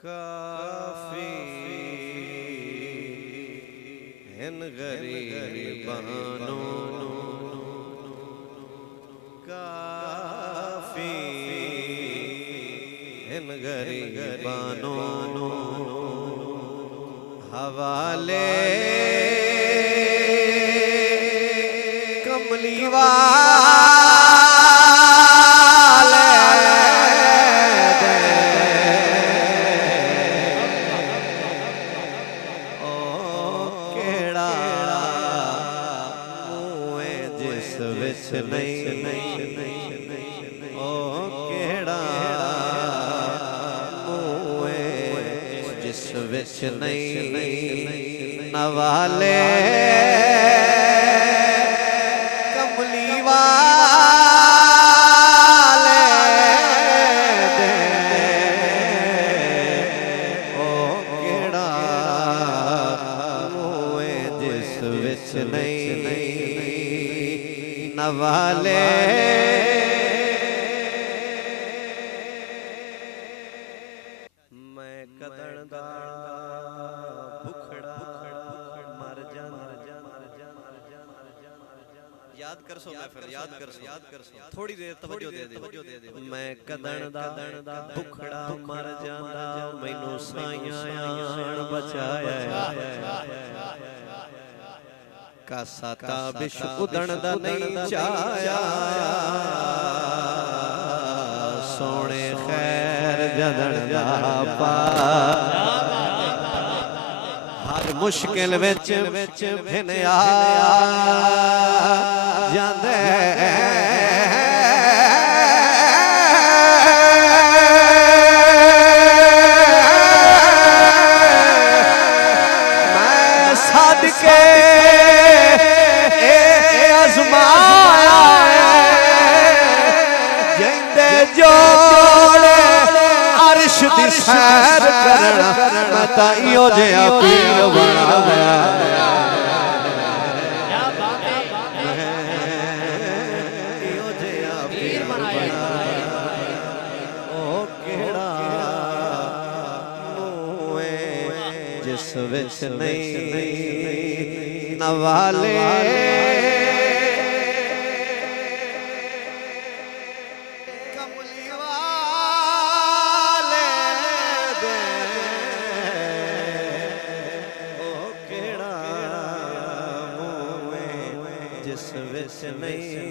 काफी इन गरीबानों काफी इन गरीबानों हवाले कमली नहीं नवाले कमली वाले दे ओ केड़ा मुए जिस विच नहीं नवाले याद कर सो थोड़ी देर तवज्जो दे मैं कदन दा भुखड़ा मर जांदा मैनू साइयां आण बचाया कासा ताबिश उदण दा नहीं चाया सोने खैर जदन दा पा हर मुश्किल विच फिन आया जांदे मैं सदके आजमाया जिंदे जोड़े अर्श दी सैर करना मैं तां इहो जिहा पीर बनाया विच नहीं नवाले कमली वाले दे ओ केड़ा मुए जिस विच नहीं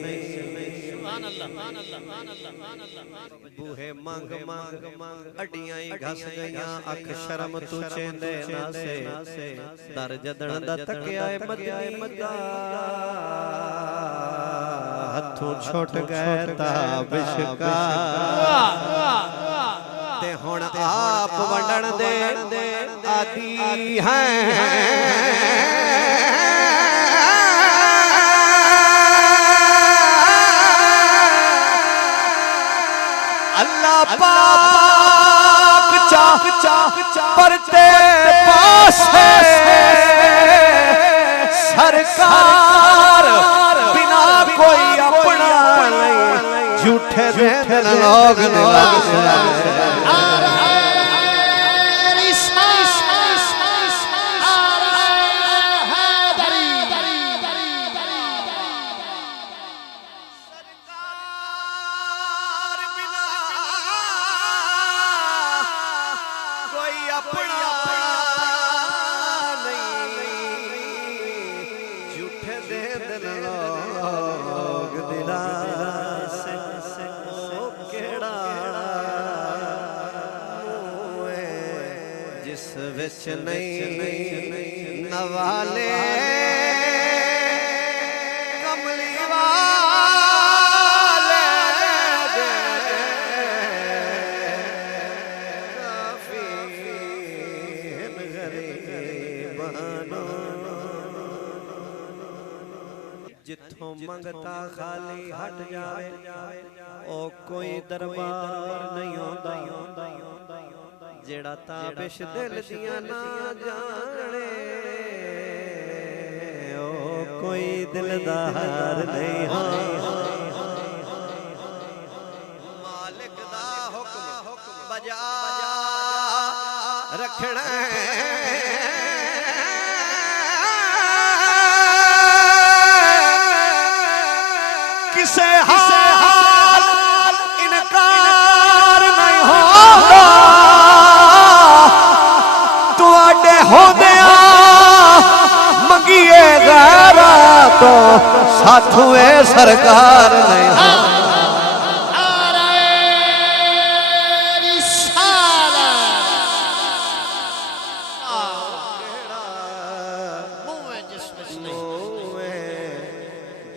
बूहे मंग मंग अड्डियां घस गईयां अख शर्म तू चेंदे नासे दर जदन दा तकिया मदा हथों छुट गए ताबिश का ते हुण आप वंडण दे आदी हैं पाक चाह परते पास सरकार बिना कोई अपना झूठे देन लोग विच नहीं नवाले कमली वाले दे काफी इन गरीबानों जिथों मंगता खाली हट जावे ओ कोई दरबार नहीं होंदा जेड़ा ताबिश दिल दिया ना जाने ओ कोई दिलदार नहीं हो मालिक दा हुक्म बजा रखना किसे हाल इनकार नहीं होगा तुहाडे होंदिया मंगिए गैरा तो साथुए सरकार नहीं होगा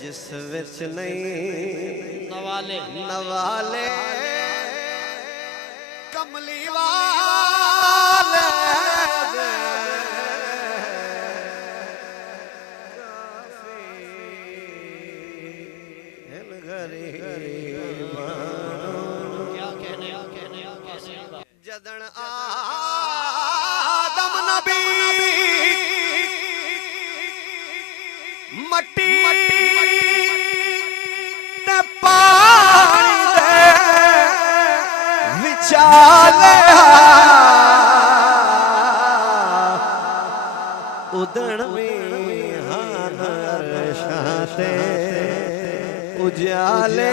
जिस विच नहीं नवाले नवाले कमली वाले जदन आदम नबी मट्टी ते पानी दे विचाले उदण में हान शाते उजाले